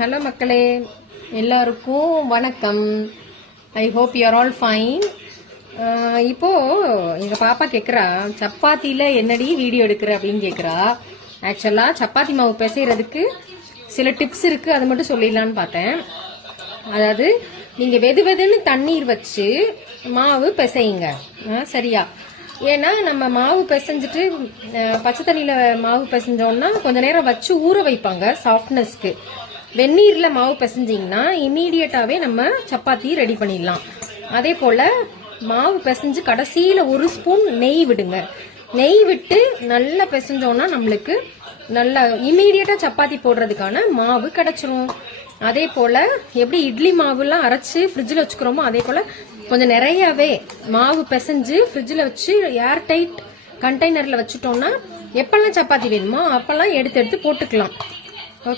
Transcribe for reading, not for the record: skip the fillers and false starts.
Hello மக்களே, எல்லாருக்கும் வணக்கம். I hope you are all fine. இப்போ எங்க பாப்பா கேக்குறா, சப்பாத்தில என்னடி வீடியோ எடுக்கிற அப்படின்னு கேக்குறா. ஆக்சுவலா சப்பாத்தி மாவு பிசைறதுக்கு சில டிப்ஸ் இருக்கு, அது மட்டும் சொல்லிடலான்னு பார்த்தேன். அதாவது நீங்க வெது வெதுன்னு தண்ணீர் வச்சு மாவு பிசையுங்க, சரியா? ஏன்னா நம்ம மாவு பிசைஞ்சிட்டு பச்சை தண்ணியில மாவு பிசைஞ்சோம்னா கொஞ்ச நேரம் வச்சு ஊற வைப்பாங்க சாஃப்ட்னஸ்க்கு. வெந்நீர்ல மாவு பிசைஞ்சிங்கன்னா இம்மீடியட்டாவே நம்ம சப்பாத்தி ரெடி பண்ணிடலாம். அதே போல மாவு பிசைஞ்சு கடைசியில ஒரு ஸ்பூன் நெய் விடுங்க. நெய் விட்டு நல்லா பிசைஞ்சோம்னா நம்மளுக்கு நல்லா இம்மீடியட்டா சப்பாத்தி போடுறதுக்கான மாவு கிடைச்சிரும். அதே போல எப்படி இட்லி மாவுலாம் அரைச்சு ஃப்ரிட்ஜில் வச்சுக்கிறோமோ அதே போல கொஞ்சம் நிறையவே மாவு பிசைஞ்சு ஃப்ரிட்ஜில் வச்சு ஏர் டைட் கண்டெய்னர்ல வச்சுட்டோம்னா எப்பெல்லாம் சப்பாத்தி வேணுமோ அப்பெல்லாம் எடுத்து எடுத்து போட்டுக்கலாம்.